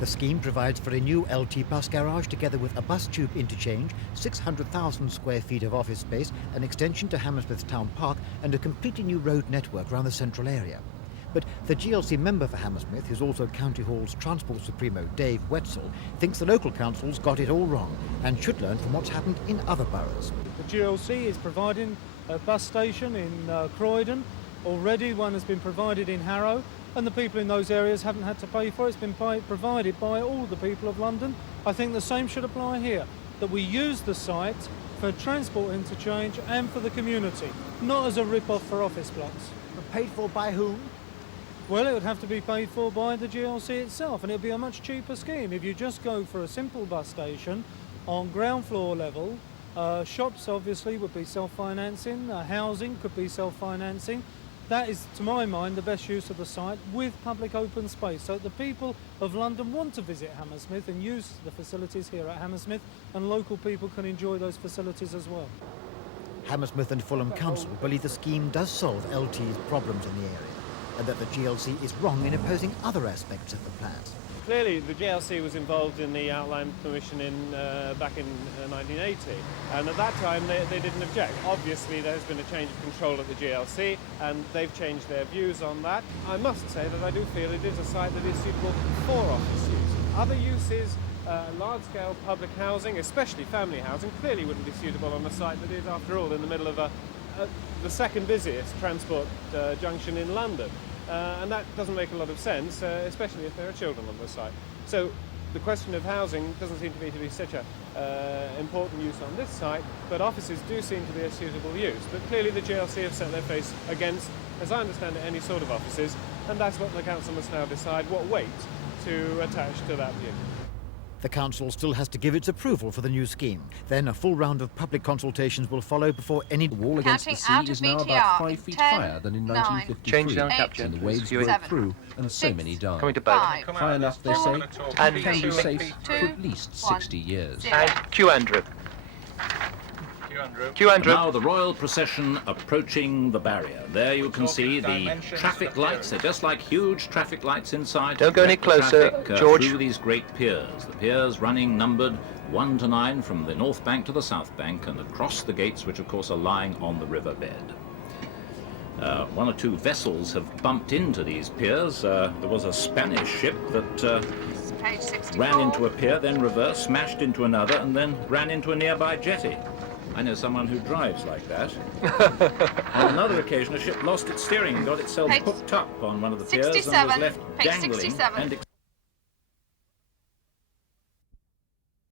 The scheme provides for a new LT bus garage together with a bus tube interchange, 600,000 square feet of office space, an extension to Hammersmith Town Park and a completely new road network around the central area. But the GLC member for Hammersmith, who's also County Hall's Transport Supremo, Dave Wetzel, thinks the local council's got it all wrong and should learn from what's happened in other boroughs. The GLC is providing a bus station in Croydon. Already one has been provided in Harrow, and the people in those areas haven't had to pay for it. It's been provided by all the people of London. I think the same should apply here, that we use the site for transport interchange and for the community, not as a rip-off for office blocks. But paid for by whom? Well, it would have to be paid for by the GLC itself, and it would be a much cheaper scheme if you just go for a simple bus station on ground floor level. Shops obviously would be self-financing, housing could be self-financing. That is, to my mind, the best use of the site with public open space, so that the people of London want to visit Hammersmith and use the facilities here at Hammersmith, and local people can enjoy those facilities as well. Hammersmith and Fulham Council believe the scheme does solve LT's problems in the area, and that the GLC is wrong in opposing other aspects of the plans. Clearly, the GLC was involved in the outline permission back in 1980, and at that time they didn't object. Obviously, there has been a change of control at the GLC, and they've changed their views on that. I must say that I do feel it is a site that is suitable for office use. Other uses, large-scale public housing, especially family housing, clearly wouldn't be suitable on a site that is, after all, in the middle of the second busiest transport junction in London. And that doesn't make a lot of sense, especially if there are children on the site. So the question of housing doesn't seem to be such an important use on this site, but offices do seem to be a suitable use. But clearly the GLC have set their face against, as I understand it, any sort of offices, and that's what the council must now decide what weight to attach to that view. The council still has to give its approval for the new scheme. Then a full round of public consultations will follow before any wall against the sea is now about 5 feet higher than in 1953. Change down capture. And the waves broke through, and so many died. Coming to boat. High enough, they say, and it can be safe for at least 60 years. And Q Andrew. Q Andrew. Now the royal procession approaching the barrier. There you can see the traffic lights. They're just like huge traffic lights inside. Don't go any closer, traffic, George. Through these great piers. The piers running numbered 1 to 9 from the north bank to the south bank and across the gates, which of course are lying on the riverbed. 1 or 2 vessels have bumped into these piers. There was a Spanish ship that ran into a pier, then reversed, smashed into another, and then ran into a nearby jetty. I know someone who drives like that. On another occasion, a ship lost its steering and got itself hooked up on one of the piers and was left dangling and